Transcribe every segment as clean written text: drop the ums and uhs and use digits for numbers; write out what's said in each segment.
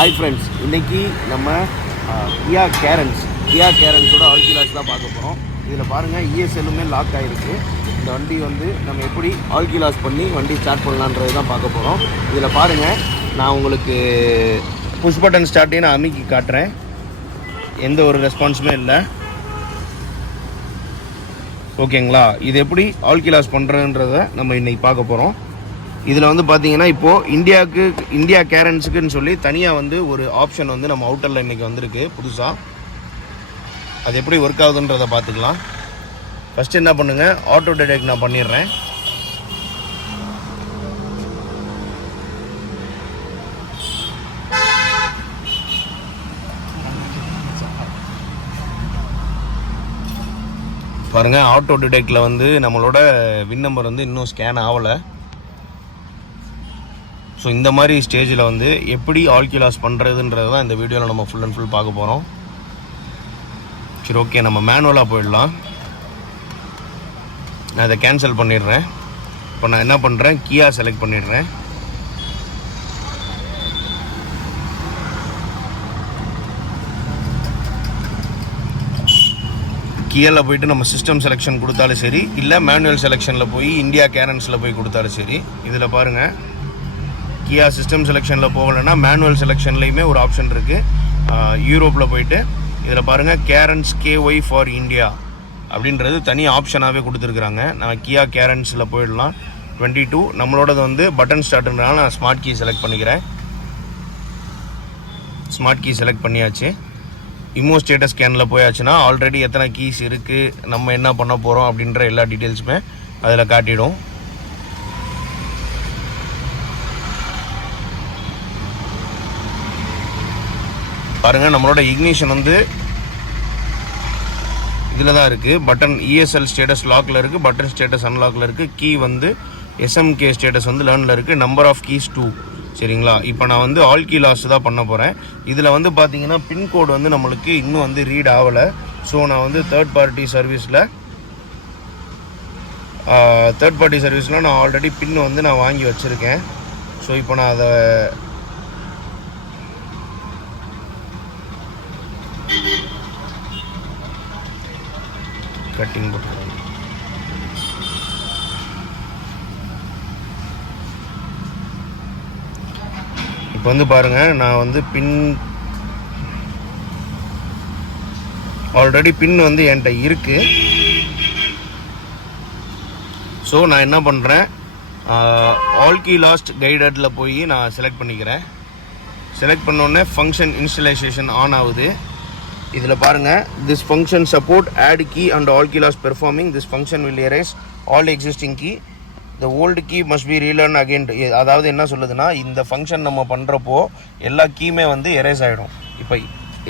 Hi friends, இன்றைக்கி நம்ம கியா கேரன்ஸோட ஆல்கிலாஸ் தான் பார்க்க போகிறோம். இதில் பாருங்கள், இஎஸ்எல்லுமே லாக் ஆகிருக்கு. இந்த வண்டி வந்து நம்ம எப்படி ஆல்கிலாஸ் பண்ணி வண்டி ஸ்டார்ட் பண்ணலான்றது தான் பார்க்க போகிறோம். இதில் பாருங்கள், நான் உங்களுக்கு புஷ் பட்டன் ஸ்டார்ட்டே நான் அமுக்கி காட்டுறேன். எந்த ஒரு ரெஸ்பான்ஸுமே இல்லை. ஓகேங்களா? இது எப்படி ஆல்கிலாஸ் பண்ணுறதுன்றதை நம்ம இன்றைக்கி பார்க்க போகிறோம். இதில் வந்து பார்த்தீங்கன்னா, இப்போது இந்தியா கேரன்ஸுக்குன்னு சொல்லி தனியாக வந்து ஒரு ஆப்ஷன் வந்து நம்ம அவுட்டரில் இன்றைக்கி வந்திருக்கு புதுசாக. அது எப்படி ஒர்க் ஆகுதுன்றதை பார்த்துக்கலாம். ஃபஸ்ட்டு என்ன பண்ணுங்கள், ஆட்டோ டிடெக்ட் நான் பண்ணிடுறேன். பாருங்கள், ஆட்டோ டிடெக்டில் வந்து நம்மளோட வின் நம்பர் வந்து இன்னும் ஸ்கேன் ஆகலை. ஸோ இந்த மாதிரி ஸ்டேஜில் வந்து எப்படி ஆல்கிலாஸ் பண்ணுறதுன்றது தான் இந்த வீடியோவில் நம்ம ஃபுல் அண்ட் ஃபுல் பார்க்க போகிறோம். சரி, ஓகே, நம்ம மேனுவலாக போயிடலாம். நான் இதை கேன்சல் பண்ணிடுறேன். இப்போ நான் என்ன பண்ணுறேன், கியா செலக்ட் பண்ணிடுறேன். கியாவில் போய்ட்டு நம்ம சிஸ்டம் செலெக்ஷன் கொடுத்தாலும் சரி, இல்லை மேனுவல் செலெக்ஷனில் போய் இந்தியா கேரன்ஸில் போய் கொடுத்தாலும் சரி. இதில் பாருங்கள், கியா சிஸ்டம் செலெக்ஷனில் போகலைன்னா மேனுவல் செலெக்ஷன்லேயுமே ஒரு ஆப்ஷன் இருக்குது. யூரோப்பில் போயிட்டு இதில் பாருங்கள், கேரன்ஸ் KY ஃபார் இந்தியா அப்படின்றது தனி ஆப்ஷனாகவே கொடுத்துருக்குறாங்க. நான் கியா கேரன்ஸில் போயிடலாம். 22 நம்மளோடது வந்து பட்டன் ஸ்டார்ட்ன்றனால நான் ஸ்மார்ட் கீ செலக்ட் பண்ணிக்கிறேன். ஸ்மார்ட் கீ செலக்ட் பண்ணியாச்சு. இமோ ஸ்டேட்டஸ் ஸ்கேனில் போயாச்சுன்னா ஆல்ரெடி எத்தனை கீஸ் இருக்குது, நம்ம என்ன பண்ண போகிறோம் அப்படின்ற எல்லா டீட்டெயில்ஸுமே அதில் காட்டிடும். பாருங்கள், நம்மளோட இக்னிஷன் வந்து இதில் தான் இருக்குது. பட்டன் ESL ஸ்டேட்டஸ் லாக்கில் இருக்குது, பட்டன் ஸ்டேட்டஸ் அன்லாக்கில் இருக்குது. கீ வந்து SMK ஸ்டேட்டஸ் வந்து லேர்னில் இருக்குது. Number of keys 2. சரிங்களா? இப்போ நான் வந்து ஆல்கிலாஸ் தான் பண்ண போகிறேன். இதில் வந்து பார்த்தீங்கன்னா பின்கோடு வந்து நம்மளுக்கு இன்னும் வந்து ரீட் ஆகலை. ஸோ நான் வந்து தேர்ட் பார்ட்டி சர்வீஸில் நான் ஆல்ரெடி பின் வந்து நான் வாங்கி வச்சுருக்கேன். ஸோ இப்போ நான் அதை கட்டிங் பண்ணுறேன். இப்போ வந்து பாருங்கள், நான் வந்து ஆல்ரெடி பின் வந்து என்கிட்ட இருக்குது. ஸோ நான் என்ன பண்ணுறேன், ஆல்கிலாஸ்ட் கைடடில் போய் நான் செலக்ட் பண்ணிக்கிறேன். செலக்ட் பண்ணோடனே ஃபங்க்ஷன் இன்ஸ்டலேஷன் ஆன் ஆகுது. இதில் பாருங்கள், this function support add key and all keys lost performing. This function will erase all existing key. The old key must be relearn again. அதாவது என்ன சொல்லுதுன்னா, இந்த ஃபங்க்ஷன் நம்ம பண்ணுறப்போ எல்லா கீயுமே வந்து எரேஸ் ஆகிடும். இப்போ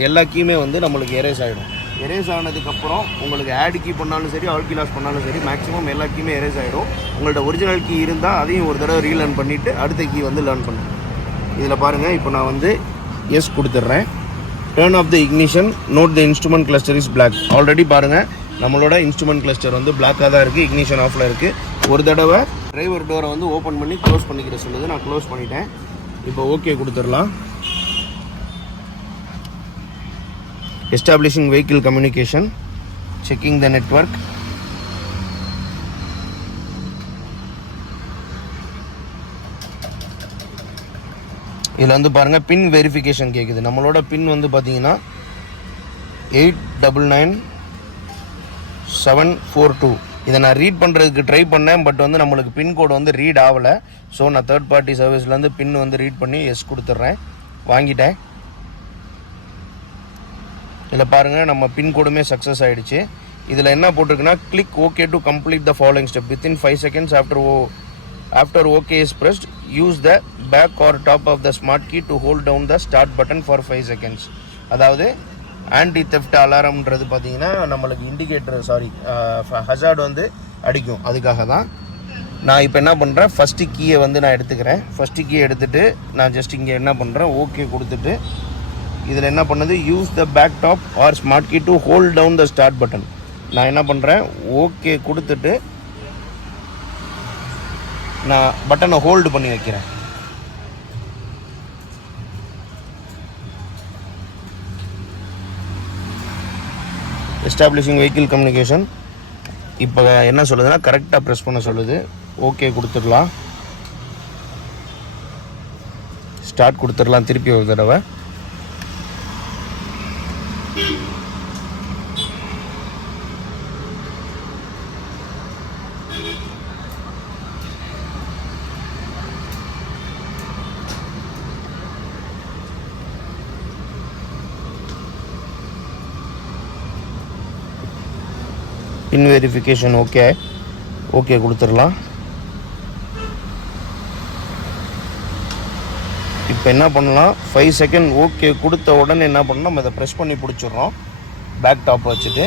எல்லா கீயுமே வந்து நம்மளுக்கு எரேஸ் ஆகிடும். எரேஸ் ஆனதுக்கப்புறம் உங்களுக்கு ஆட் கீ பண்ணாலும் சரி, ஆல்கிலாஸ் பண்ணாலும் சரி, மேக்ஸிமம் எல்லா கீயுமே எரேஸ் ஆகிடும். உங்கள்ட்ட ஒரிஜினல் கீ இருந்தால் அதையும் ஒரு தடவை ரீலேர்ன் பண்ணிவிட்டு அடுத்த கீ வந்து லேர்ன் பண்ணுங்கள். இதில் பாருங்கள், இப்போ நான் வந்து எஸ் கொடுத்துட்றேன். Turn off the ignition, note the instrument cluster is black. Already பாருங்கள், நம்மளோட இன்ஸ்ட்ருமெண்ட் கிளஸ்டர் வந்து பிளாக்காக தான் இருக்குது. இக்னிஷன் ஆஃபில் இருக்குது. ஒரு தடவை டிரைவர் டோரை வந்து ஓப்பன் பண்ணி க்ளோஸ் பண்ணிக்கிற சொல்லுது. நான் க்ளோஸ் பண்ணிட்டேன். இப்போ ஓகே கொடுத்துடலாம். எஸ்டாப்ளிஷிங் வெஹிக்கிள் கம்யூனிகேஷன், செக்கிங் த நெட்வொர்க். இதில் வந்து பாருங்கள், பின் வெரிஃபிகேஷன் கேட்குது. நம்மளோட பின் வந்து பார்த்தீங்கன்னா 899742. இதை நான் ரீட் பண்ணுறதுக்கு ட்ரை பண்ணேன். பட் வந்து நம்மளுக்கு பின்கோடு வந்து ரீட் ஆகலை. ஸோ நான் தேர்ட் பார்ட்டி சர்வீஸ்லேருந்து பின் வந்து ரீட் பண்ணி எஸ் கொடுத்துட்றேன். வாங்கிட்டேன். இதில் பாருங்கள், நம்ம பின்கோடுமே சக்ஸஸ் ஆகிடுச்சு. இதில் என்ன போட்டிருக்குன்னா, click okay to complete the following step within 5 seconds after OK is pressed. Use the back or top of the smart key to hold down the start button for 5 seconds. அதாவது anti theft அலாரம்ன்றது பார்த்தீங்கன்னா நம்மளுக்கு indicator hazard வந்து அடிக்கும். அதுக்காக தான் நான் இப்போ என்ன பண்ணுறேன், ஃபஸ்ட்டு கீயை வந்து நான் எடுத்துக்கிறேன். ஃபஸ்ட்டு கீயை எடுத்துகிட்டு நான் ஜஸ்ட் இங்கே என்ன பண்ணுறேன், ஓகே கொடுத்துட்டு இதில் என்ன பண்ணுது, use the back top or smart key to hold down the start button. நான் என்ன பண்ணுறேன், ஓகே கொடுத்துட்டு நான் பட்டனை ஹோல்டு பண்ணி வைக்கிறேன். Establishing vehicle communication. இப்போ என்ன சொல்லுதுன்னா கரெக்டாக ப்ரெஸ் பண்ண சொல்லுது. ஓகே கொடுத்துடலாம். ஸ்டார்ட் கொடுத்துடலாம் திருப்பி ஒரு தடவை. பின் வெரிஃபிகேஷன் ஓகே கொடுத்துடலாம். இப்போ என்ன பண்ணலாம், 5 செகண்ட் ஓகே கொடுத்த உடனே என்ன பண்ணலாம், நம்ம இதை ப்ரெஸ் பண்ணி பிடிச்சிடுறோம் பேக் டாப் வச்சுட்டு.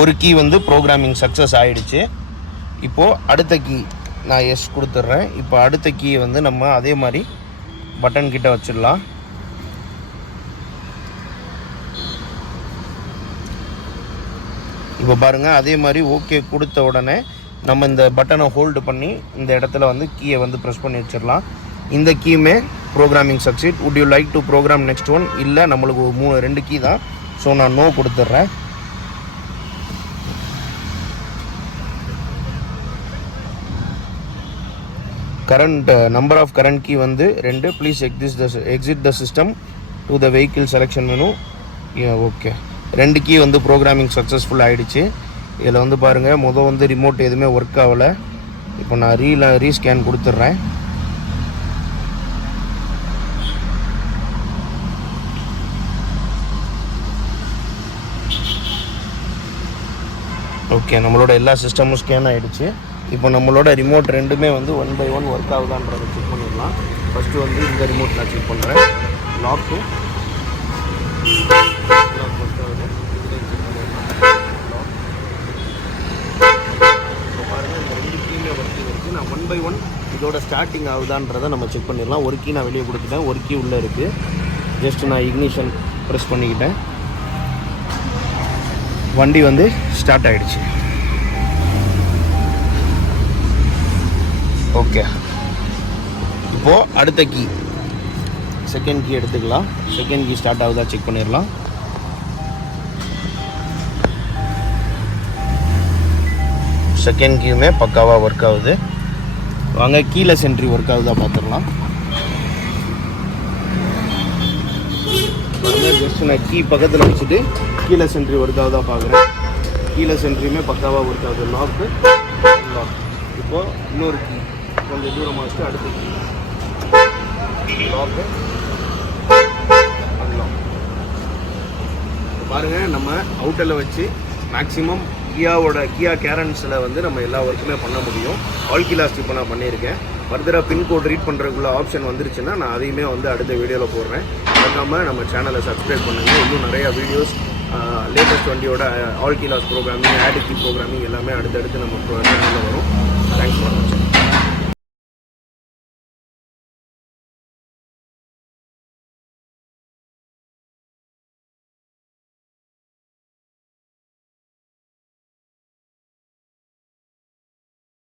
ஒரு கீ வந்து ப்ரோக்ராமிங் சக்ஸஸ் ஆகிடுச்சு. இப்போது அடுத்த கீ நான் எஸ் கொடுத்துட்றேன். இப்போ அடுத்த கீ வந்து நம்ம அதே மாதிரி பட்டன் கிட்ட வச்சிடலாம். இப்போ பாருங்கள், அதே மாதிரி ஓகே கொடுத்த உடனே நம்ம இந்த பட்டனை ஹோல்டு பண்ணி இந்த இடத்துல வந்து கீயை வந்து ப்ரெஸ் பண்ணி வச்சிடலாம். இந்த கீயுமே programming succeed. Would you like to program next one? இல்லை, நம்மளுக்கு 2 கீ தான். ஸோ நான் நோ கொடுத்துட்றேன். Current number of current key வந்து 2. Please exit the system to the vehicle selection menu. Okay, 2 key வந்து ப்ரோக்ராமிங் சக்ஸஸ்ஃபுல் ஆகிடுச்சு. இதில் வந்து பாருங்கள், வந்து ரிமோட் எதுவுமே ஒர்க் ஆகலை. இப்போ நான் ரீஸ்கேன் கொடுத்துட்றேன். ஓகே, நம்மளோட எல்லா சிஸ்டமும் ஸ்கேன் ஆகிடுச்சு. இப்போ நம்மளோட ரிமோட் 2மே வந்து 1 by 1 ஒர்க் ஆகுதான்றதை செக் பண்ணிடலாம். ஃபஸ்ட்டு வந்து இந்த ரிமோட் நான் செக் பண்ணுறேன். லாக்கு ஒர்க் ஆகுது. நான் 1 by 1 இதோட ஸ்டார்டிங் ஆகுதான்றதை நம்ம செக் பண்ணிடலாம். ஒரு கீ நான் வெளியே கொடுத்துட்டேன், ஒரு கீ உள்ளே இருக்குது. ஜஸ்ட் நான் இக்னிஷன் ப்ரெஸ் பண்ணிக்கிட்டேன். வண்டி வந்து ஸ்டார்ட் ஆகிடுச்சு. ஓகே, இப்போது அடுத்த கீ செகண்ட் கீ எடுத்துக்கலாம். செகண்ட் கீ ஸ்டார்ட் ஆகுதா செக் பண்ணிடலாம். செகண்ட் கீயுமே பக்காவாக ஒர்க் ஆகுது. வாங்க கீலெஸ் என்ட்ரி ஒர்க் ஆகுதா பார்த்துடலாம். ஜஸ்ட் நான் கீ பக்கத்தில் வச்சுட்டு கீலெஸ் என்ட்ரி ஒர்க் ஆகுதா பார்க்குறேன். கீலெஸ் என்ட்ரியுமே பக்காவாக ஒர்க் ஆகுது. லாக். இப்போது இன்னொரு கீ கொஞ்சம் தூரமாக வச்சுட்டு அடுத்த கீ லாக்கு அன்லாக். பாருங்கள், நம்ம அவுட்டரில் வச்சு மேக்ஸிமம் கியா கேரன்ஸில் வந்து நம்ம எல்லா ஒர்க்குமே பண்ண முடியும். ஆல் கீ லாஸ்ட் இப்போ நான் பண்ணியிருக்கேன். ஃபர்தராக பின்கோட் ரீட் பண்ணுறதுக்குள்ள ஆப்ஷன் வந்துருச்சுன்னா நான் அதையுமே வந்து அடுத்த வீடியோவில் போடுறேன். மறக்காமல் நம்ம சேனலை சப்ஸ்கிரைப் பண்ணுங்கள். இன்னும் நிறையா வீடியோஸ் லேட்டஸ்ட் வண்டியோட all key lost programming, add key programming எல்லாமே அடுத்தடுத்து நம்ம சேனலில் வரும். தேங்க்ஸ் ஃபார் வாட்சிங்.